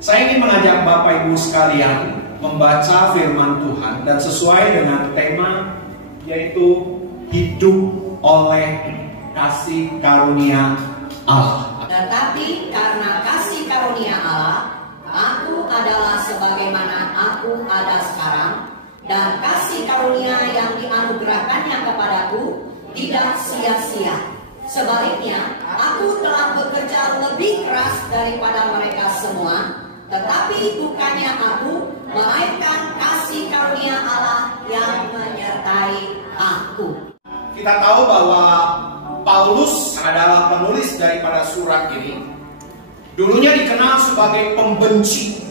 Saya ingin mengajak Bapak Ibu sekalian membaca firman Tuhan dan sesuai dengan tema, yaitu hidup oleh kasih karunia Allah. Tetapi karena kasih karunia Allah, aku adalah sebagaimana aku ada sekarang, dan kasih karunia yang dianugerahkannya kepadaku tidak sia-sia. Sebaliknya, aku telah bekerja lebih keras daripada mereka semua, tetapi bukannya aku, melainkan kasih karunia Allah yang menyertai aku. Kita tahu bahwa Paulus adalah penulis daripada surat ini. Dulunya dikenal sebagai pembenci,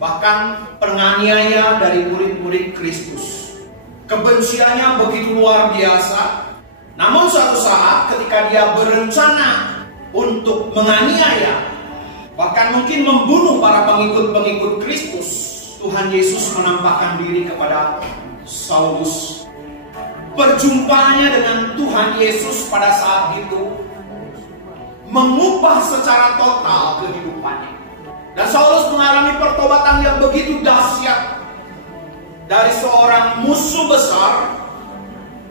bahkan penganiaya dari murid-murid Kristus. Kebenciannya begitu luar biasa. Namun suatu saat ketika dia berencana untuk menganiaya, bahkan mungkin membunuh para pengikut-pengikut Kristus, Tuhan Yesus menampakkan diri kepada Saulus. Perjumpaannya dengan Tuhan Yesus pada saat itu mengubah secara total kehidupannya. Dan Saulus mengalami pertobatan yang begitu dahsyat. Dari seorang musuh besar,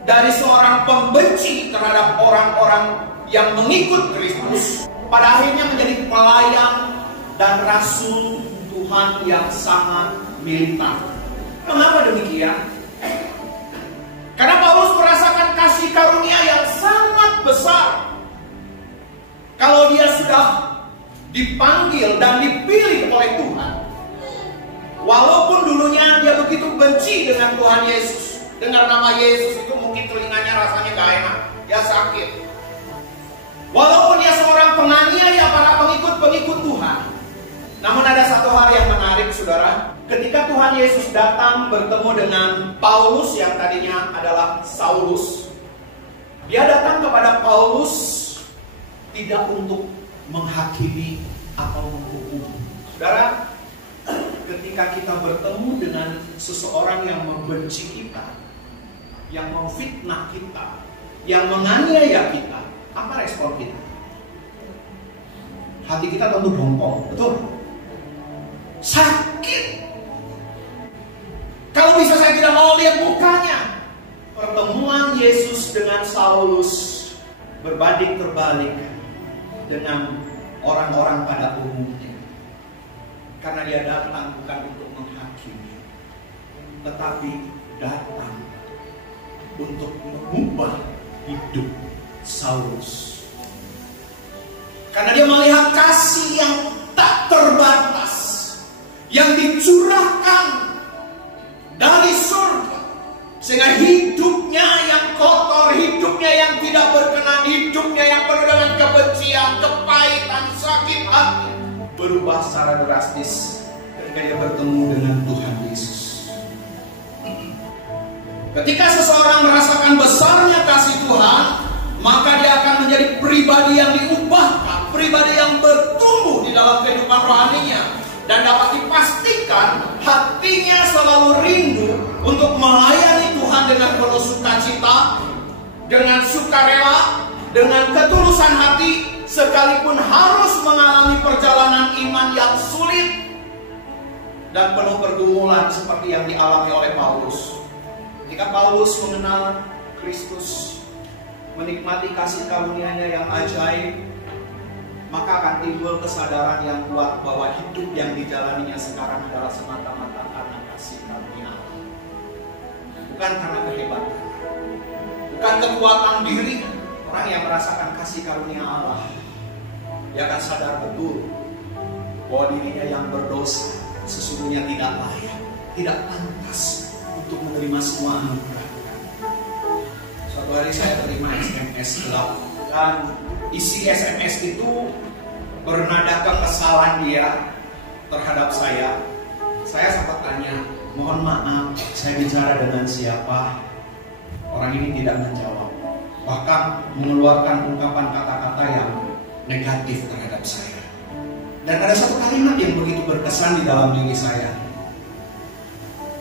dari seorang pembenci terhadap orang-orang yang mengikut Kristus, pada akhirnya menjadi pelayan dan rasul Tuhan yang sangat militan. Mengapa demikian? Karena Paulus merasakan kasih karunia yang sangat besar. Kalau dia sudah dipanggil dan dipilih oleh Tuhan, walaupun dulunya dia begitu benci dengan Tuhan Yesus, dengar nama Yesus itu mungkin telinganya rasanya gak enak, dia sakit. Walaupun dia seorang penganiaya para pengikut-pengikut Tuhan, namun ada satu hal yang menarik, saudara. Ketika Tuhan Yesus datang bertemu dengan Paulus yang tadinya adalah Saulus, dia datang kepada Paulus tidak untuk menghakimi atau menghukum. Saudara, ketika kita bertemu dengan seseorang yang membenci kita, yang memfitnah kita, yang menganiaya kita, apa respon kita? Hati kita tentu bongkok, betul? Sakit. Kalau bisa saya tidak mau lihat mukanya. Pertemuan Yesus dengan Saulus berbanding terbalik dengan orang-orang pada umumnya. Karena dia datang bukan untuk menghakimi, tetapi datang untuk mengubah hidup Saulus. Karena dia melihat kasih yang tak terbatas yang dicurahkan dari surga, sehingga hidupnya yang kotor, hidupnya yang tidak berkenan, hidupnya yang penuh dengan kebencian, kepahitan, sakit hati, berubah secara drastis ketika dia bertemu dengan Tuhan Yesus. Ketika seseorang merasakan besarnya kasih Tuhan, maka dia akan menjadi pribadi yang diubahkan, pribadi yang bertumbuh di dalam kehidupan rohaninya. Dan dapat dipastikan hatinya selalu rindu untuk melayani Tuhan dengan penuh sukacita, dengan sukarela, dengan ketulusan hati, sekalipun harus mengalami perjalanan iman yang sulit dan penuh pergumulan seperti yang dialami oleh Paulus. Jika Paulus mengenal Kristus, menikmati kasih karunia-Nya yang ajaib, maka akan timbul kesadaran yang kuat bahwa hidup yang dijalaninya sekarang adalah semata-mata karena kasih karunia Allah. Bukan karena kehebatan, bukan kekuatan diri. Orang yang merasakan kasih karunia Allah, dia akan sadar betul bahwa dirinya yang berdosa sesungguhnya tidak layak, tidak pantas untuk menerima semua anugerah. Suatu hari saya terima SMS gelap, dan isi SMS itu bernada kekesalan dia terhadap saya. Saya sempat tanya, mohon maaf, saya bicara dengan siapa? Orang ini tidak menjawab, bahkan mengeluarkan ungkapan kata-kata yang negatif terhadap saya. Dan ada satu kalimat yang begitu berkesan di dalam diri saya.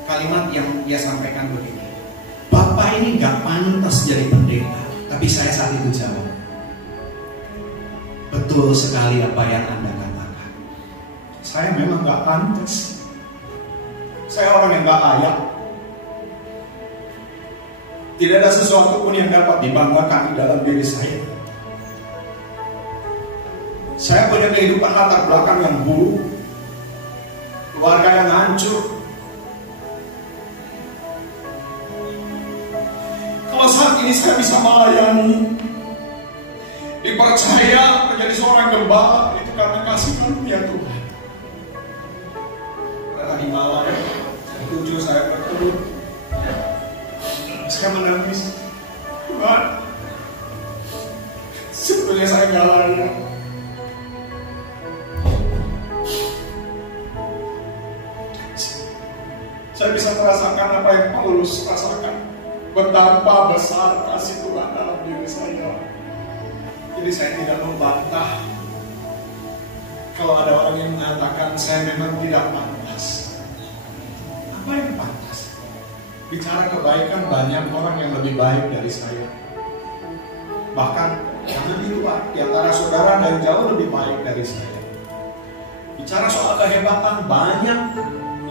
Kalimat yang dia sampaikan begini, Bapak ini gak pantas jadi pendeta. Tapi saya saat itu jawab, betul sekali apa yang Anda katakan. saya memang gak pantas. Saya orang yang gak layak. Tidak ada sesuatu pun yang dapat dibanggakan di dalam diri saya. Saya punya kehidupan latar belakang yang buruk, keluarga yang hancur. Kalau saat ini saya bisa melayani, dipercaya menjadi seorang gembala, itu karena kasih karunia Tuhan. Tadi malam, tujuh saya berteduh, saya menangis. Tuhan, sebetulnya saya gak layak. Saya bisa merasakan apa yang Paulus rasakan. Betapa besar kasih Tuhan dalam diri saya. Jadi saya tidak membantah kalau ada orang yang mengatakan saya memang tidak pantas. Apa yang pantas? Bicara kebaikan, banyak orang yang lebih baik dari saya. Bahkan jangan itu Pak, di antara saudara ada yang jauh lebih baik dari saya. Bicara soal kehebatan, banyak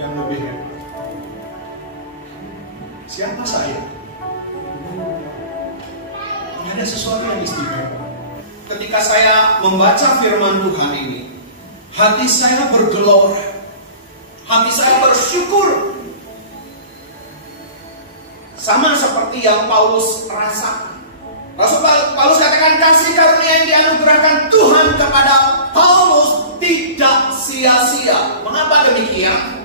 yang lebih hebat. Siapa saya? Tidak ada sesuatu yang istimewa. Ketika saya membaca firman Tuhan ini, hati saya bergelora, hati saya bersyukur. Sama seperti yang Paulus rasakan. Rasul Paulus katakan kasih karunia yang dianugerahkan Tuhan kepada Paulus tidak sia-sia. Mengapa demikian?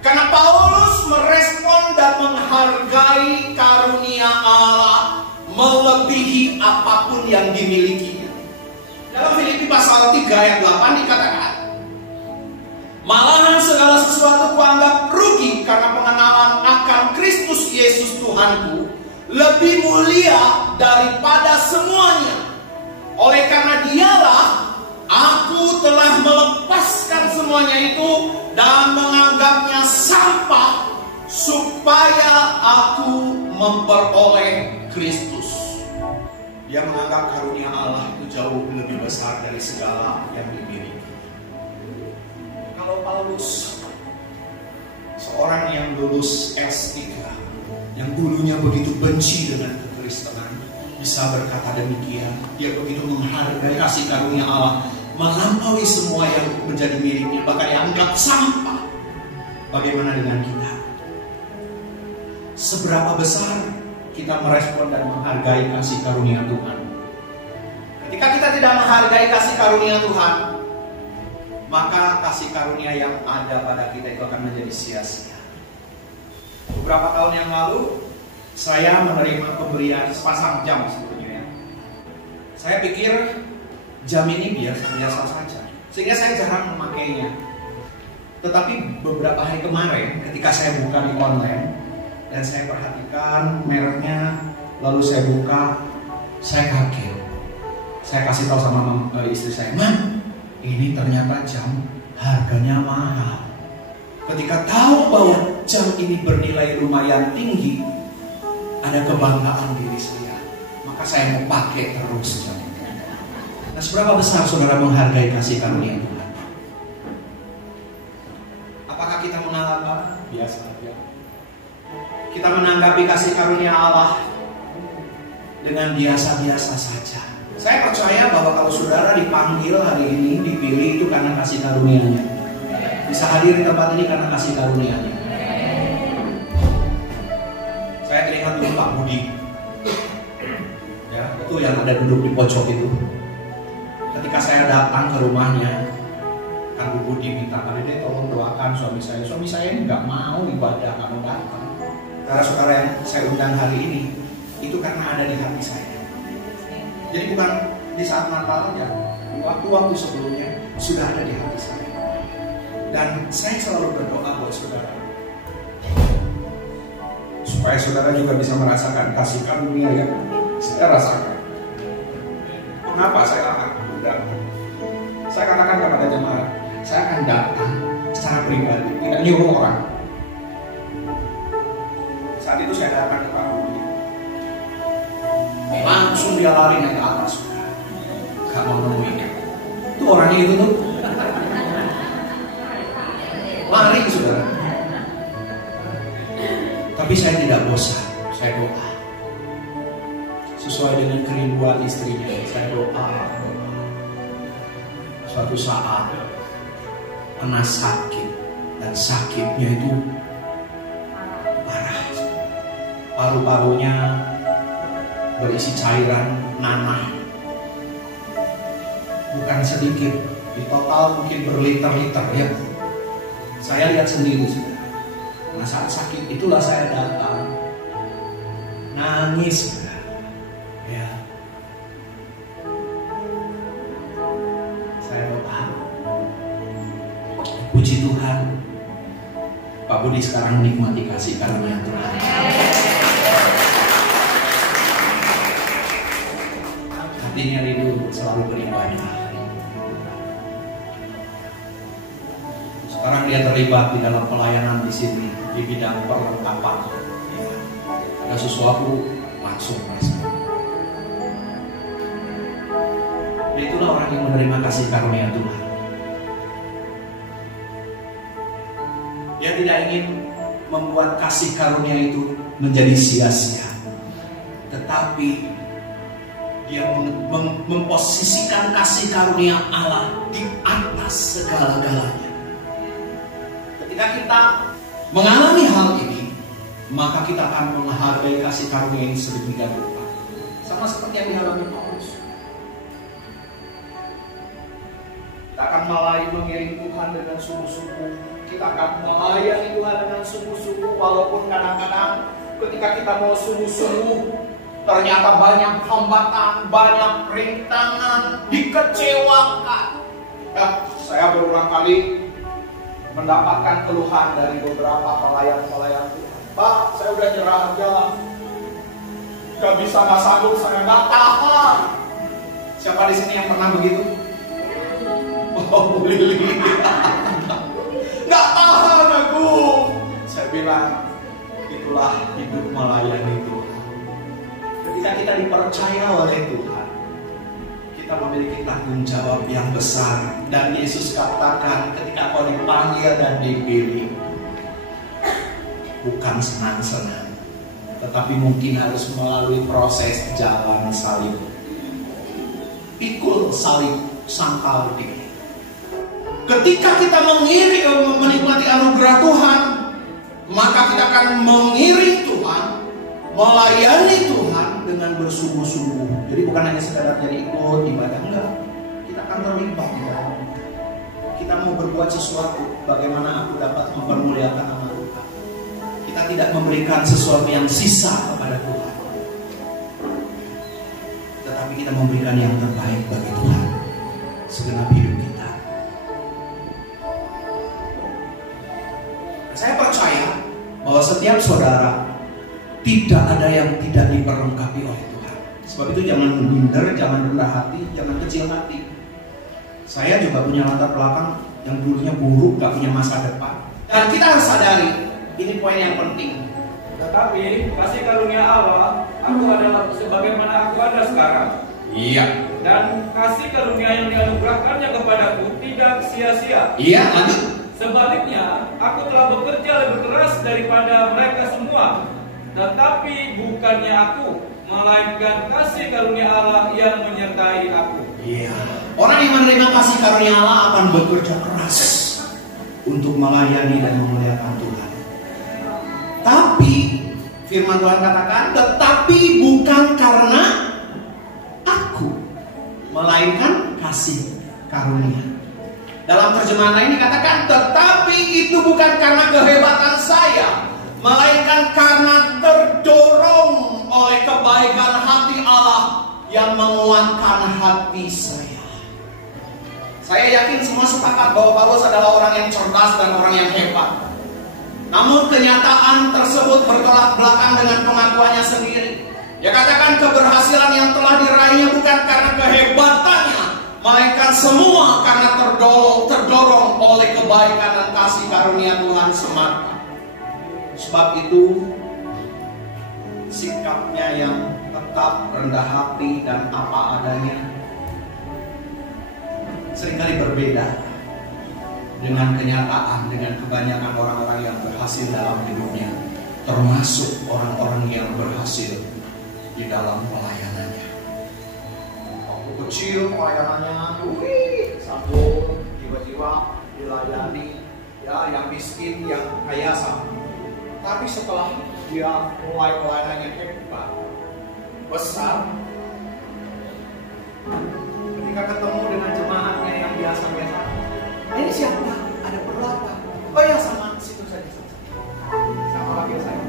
Karena Paulus merespon dan menghargai karunia Allah melebihi apapun yang dimilikinya. Dalam Filipi pasal 3 ayat 8 dikatakan, malahan segala sesuatu kuanggap rugi karena pengenalan akan Kristus Yesus Tuhanku lebih mulia daripada semuanya. Oleh karena dialah aku telah melepaskan semuanya itu dan menganggapnya sampah supaya aku memperoleh Kristus. Dia menganggap karunia Allah itu jauh lebih besar dari segala yang dimiliki. Kalau Paulus, seorang yang lulus S3, yang dulunya begitu benci dengan kekristenan, bisa berkata demikian. Dia begitu menghargai kasih karunia Allah, melampaui semua yang menjadi miliknya, bahkan dianggap sampah. Bagaimana dengan kita? Seberapa besar kita merespon dan menghargai kasih karunia Tuhan? Ketika kita tidak menghargai kasih karunia Tuhan, maka kasih karunia yang ada pada kita itu akan menjadi sia-sia. Beberapa tahun yang lalu, saya menerima pemberian sepasang jam sebetulnya ya. Saya pikir jam ini biasa saja, sehingga saya jarang memakainya. Tetapi beberapa hari kemarin, ketika saya buka di online dan saya perhatikan mereknya, lalu saya buka, saya kaget. Saya kasih tahu sama istri saya, "Man, ini ternyata jam harganya mahal." Ketika tahu bahwa jam ini bernilai lumayan tinggi, ada kebanggaan diri saya. Maka saya mau pakai terus jam ini. Nah, seberapa besar saudara menghargai kasih karunia Tuhan? Apakah kita menganggap biasa saja? Kita menanggapi kasih karunia Allah dengan biasa-biasa saja. Saya percaya bahwa kalau saudara dipanggil hari ini, dipilih itu karena kasih karunia-Nya. Bisa hadir di tempat ini karena kasih karunia-Nya. Saya teringat dulu Pak Budi, ya, itu yang ada duduk di pojok itu. Ketika saya datang ke rumahnya, Kang Budi minta, "Kang Dede tolong doakan suami saya." Suami saya ini nggak mau ibadah, nggak mau datang. Karena saudara yang saya undang hari ini, itu karena ada di hati saya. Jadi bukan di saat Natal aja, di waktu-waktu sebelumnya sudah ada di hati saya. Dan saya selalu berdoa buat saudara, supaya saudara juga bisa merasakan kasih karunia yang saya rasakan. Kenapa saya akan datang? Saya katakan kepada jemaat, saya akan datang secara pribadi, tidak nyuruh orang. Saat itu saya datang ke Pak Budi, langsung dia lari naik ke atas, gak mau nemuin. Itu orangnya itu tuh Tapi saya tidak bosan, saya doa. Sesuai dengan kerinduan istrinya, saya doa. Suatu saat pernah sakit, dan sakitnya itu parah. Paru-parunya berisi cairan nanah, bukan sedikit, di total mungkin berliter-liter ya. Saya lihat sendiri sudah. Nah saat sakit itulah saya datang, nangis ya. Saya doa, puji Tuhan, Pak Budi sekarang menikmati kasih karunia Tuhan. Hatinya rindu selalu beribadah. Sekarang dia terlibat di dalam pelayanan di sini di bidang perlengkapan. Ya. Ada sesuatu langsung merespon. Itulah orang yang menerima kasih karunia Tuhan. Dia tidak ingin membuat kasih karunia itu menjadi sia-sia, tetapi dia memposisikan kasih karunia Allah di atas segala-galanya. Ketika kita mengalami hal ini, maka kita akan menghargai kasih karunia ini sedemikian rupa. Sama seperti yang dialami Paulus. Kita akan mengiring Tuhan dengan sungguh-sungguh. Kita akan melayani Tuhan dengan sungguh-sungguh. Walaupun kadang-kadang ketika kita mau sungguh-sungguh, ternyata banyak hambatan, banyak rintangan, dikecewakan. Ya, saya berulang kali mendapatkan keluhan dari beberapa pelayan-pelayan Tuhan. Pak, saya udah nyerah aja, gak bisa, gak sanggup, saya gak tahan. Siapa di sini yang pernah begitu? Oh, Lili. Gak tahan aku. Saya bilang, itulah hidup melayani Tuhan. Ketika kita dipercaya oleh Tuhan, kita memiliki tanggung jawab yang besar. Dan Yesus katakan, ketika kau dipanggil dan dipilih, bukan senang-senang, tetapi mungkin harus melalui proses jalan salib. Pikul salib, sangkal diri. Ketika kita menikmati anugerah Tuhan, maka kita akan mengiring Tuhan, melayani Tuhan dengan bersungguh-sungguh. Jadi bukan hanya sekadar jadi ikut ibadah, enggak. Kita akan terlibat ya. Kita mau berbuat sesuatu, bagaimana aku dapat mempermuliakan nama Tuhan. Kita tidak memberikan sesuatu yang sisa kepada Tuhan, tetapi kita memberikan yang terbaik bagi Tuhan segenap hidup kita. Saya percaya bahwa setiap saudara tidak ada yang tidak diperlengkapi oleh Tuhan. Sebab itu jangan minder, jangan rendah hati, jangan kecil hati. Saya juga punya latar belakang yang dulunya buruk, gak punya masa depan. Dan kita harus sadari, ini poin yang penting. Tetapi kasih karunia Allah, aku adalah sebagaimana aku ada sekarang. Iya. Dan kasih karunia yang dianugerahkannya kepadaku tidak sia-sia. Iya, lanjut. Sebaliknya, aku telah bekerja lebih keras daripada mereka semua. Tetapi bukannya aku, melainkan kasih karunia Allah yang menyertai aku. Iya. Orang yang menerima kasih karunia Allah akan bekerja keras untuk melayani dan memuliakan Tuhan. Tapi firman Tuhan katakan, tetapi bukan karena aku, melainkan kasih karunia. Dalam terjemahan lain dikatakan, tetapi itu bukan karena kehebatan saya, melainkan karena terdorong oleh kebaikan hati Allah yang menguatkan hati saya. Saya yakin semua sepakat bahwa Paulus adalah orang yang cerdas dan orang yang hebat. Namun kenyataan tersebut bertolak belakang dengan pengakuannya sendiri. Dia katakan keberhasilan yang telah diraihnya bukan karena kehebatannya, melainkan semua karena terdorong oleh kebaikan dan kasih karunia Tuhan semata. Sebab itu sikapnya yang tetap rendah hati dan apa adanya seringkali berbeda dengan kenyataan, dengan kebanyakan orang-orang yang berhasil dalam hidupnya. termasuk orang-orang yang berhasil di dalam pelayanannya. Waktu kecil pelayanannya, sambut, jiwa-jiwa dilayani, ya, yang miskin, yang kaya sama. Tapi setelah dia mulai pelayanannya hebat, besar, ketika ketemu dengan jemaatnya yang biasa-biasa, ini siapa? Ada perlu apa? Oh ya, sama situ saja. Sama lagi saya.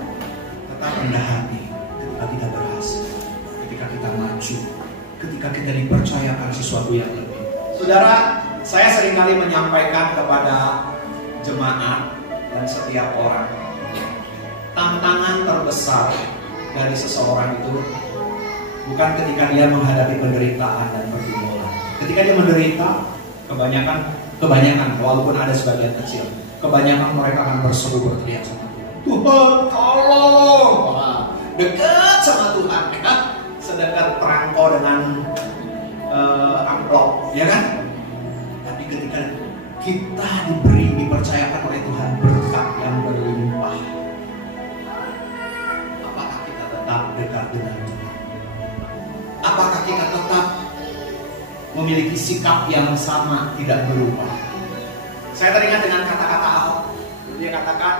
Tetap rendah hati ketika kita berhasil, ketika kita maju, ketika kita dipercayakan sesuatu yang lebih. Saudara, saya seringkali menyampaikan kepada jemaat dan setiap orang, tantangan terbesar dari seseorang itu bukan ketika dia menghadapi penderitaan dan pergumulan. Ketika dia menderita, kebanyakan, walaupun ada sebagian kecil, kebanyakan mereka akan berseru berteriak sama Tuhan, tolong. Dekat sama Tuhan, kan? Sedekat perangko dengan amplop, ya kan? Tapi ketika kita dipercayakan oleh Tuhan berkat yang berlimpah, apakah kita tetap dekat dengan Tuhan? Apakah kita tetap memiliki sikap yang sama, tidak berubah? Saya teringat dengan kata-kata Ahok. Dia katakan,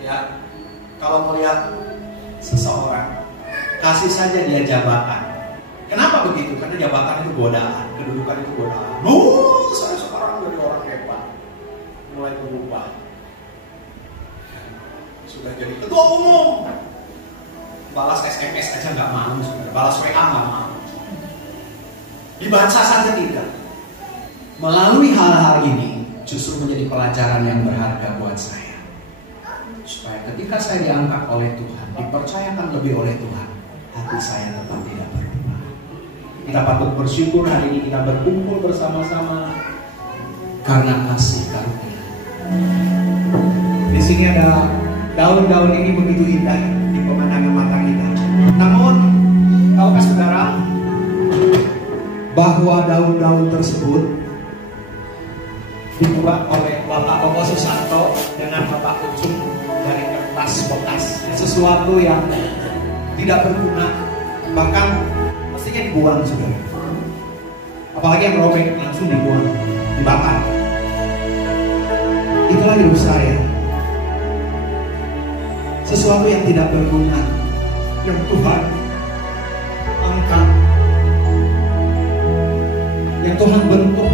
ya, kalau melihat seseorang, kasih saja dia jabatan. Kenapa begitu? Karena jabatan itu godaan, kedudukan itu godaan. Saya sekarang jadi orang hebat, mulai berubah. Sudah jadi ketua umum, balas SMS aja nggak mau, balas WA nggak mau. Dibaca saja tidak. Melalui hal-hal ini justru menjadi pelajaran yang berharga buat saya. Supaya ketika saya diangkat oleh Tuhan, dipercayakan lebih oleh Tuhan, hati saya tetap tidak berubah. Kita patut bersyukur hari ini kita berkumpul bersama-sama karena kasih karunia. Di sini ada daun-daun ini begitu indah di pemandangan mata kita. Namun, tahukah saudara bahwa daun-daun tersebut dibuat oleh Bapak Koko Susanto dengan Bapak Ucung dari kertas bekas, sesuatu yang tidak berguna, bahkan mestinya dibuang, saudara. Apalagi yang robek langsung dibuang, dibakar. Itulah hidup saya. Sesuatu yang tidak berguna, yang Tuhan angkat, yang Tuhan bentuk